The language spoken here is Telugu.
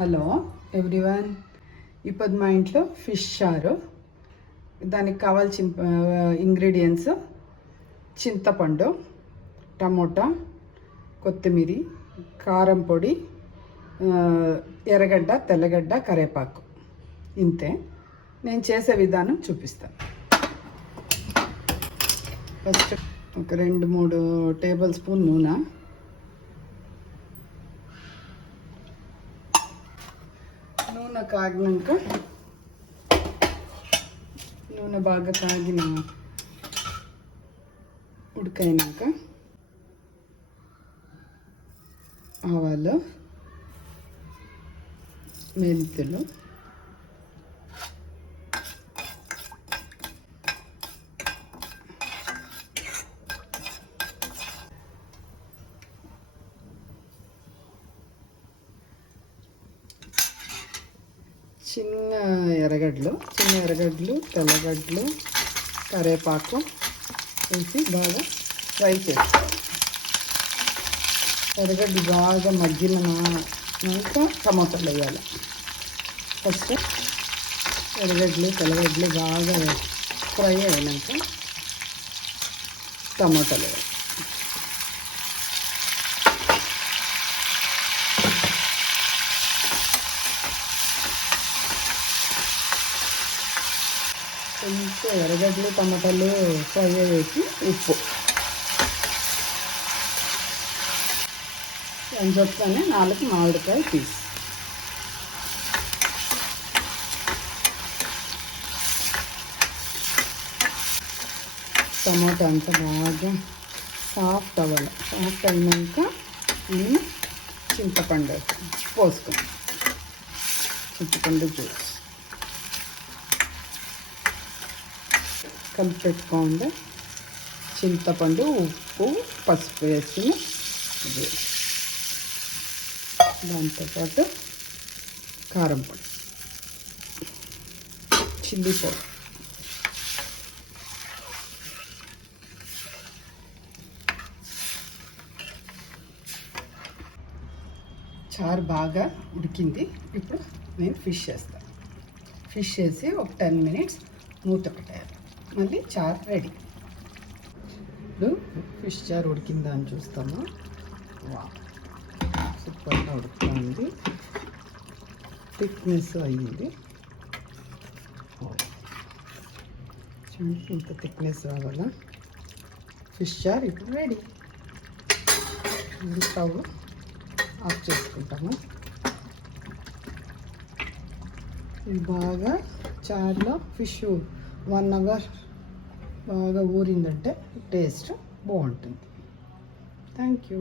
హలో ఎవ్రీవన్, ఇప్పుడు మా ఇంట్లో ఫిష్ చారు. దానికి కావాల్సిన ఇంగ్రీడియంట్స్: చింతపండు, టమోటా, కొత్తిమీర, కారం పొడి, ఎర్రగడ్డ, తెల్లగడ్డ, కరివేపాకు. ఇంతే. నేను చేసే విధానం చూపిస్తాను. ఫస్ట్ ఒక 2-3 టేబుల్ స్పూన్ నూనె, కాగినాక నూనె బాగా కాగిన ఉడికైనాక ఆవాలు, మెంతులు, చిన్న ఎర్రగడ్డలు, తెల్లగడ్డలు, కరివేపాకు వేసి బాగా ఫ్రై చేసుకోవాలి. ఎర్రగడ్డలు బాగా మగ్గినాక టమాటాలు వేయాలి. ఫస్ట్ ఎర్రగడ్డలు, తెల్లగడ్డలు బాగా ఫ్రై అయినాక టమాటాలు వేయాలి. కొంచెం ఎర్రగడ్డలు, టమాటాలు ఫ్రై వేసి ఉప్పు ఎంచొచ్చుకొని 4 మామిడికాయ పీస్, టమాటా అంతా బాగా సాఫ్ట్ అవ్వాలి. సాఫ్ట్ అయినాక నేను చింతపండు పోసుకున్నాను. చింతపండు జ్యూస్ కలిపి పెట్టుకోండి. చింతపండు, ఉప్పు, పసుపు వేసి దాంతోపాటు కారం పొడి, చిల్లీ పౌడర్, చారు బాగా ఉడికింది. ఇప్పుడు నేను ఫిష్ వేస్తాను. ఫిష్ వేసి ఒక 10 minutes మూత పెట్టేయాలి. మళ్ళీ చారు రెడీ. ఇప్పుడు ఫిష్ చారు ఉడికిందా అని చూస్తాము. సూపర్గా ఉడుకుతుంది. థిక్నెస్ అయ్యింది. ఇంత థిక్నెస్ రావాలా. ఫిష్ చారు ఇప్పుడు రెడీ. స్టవ్ ఆఫ్ చేసుకుంటాము. ఇది బాగా చారులో ఫిష్ 1 hour బాగా ఊరిందంటే టేస్ట్ బాగుంటుంది. Thank you.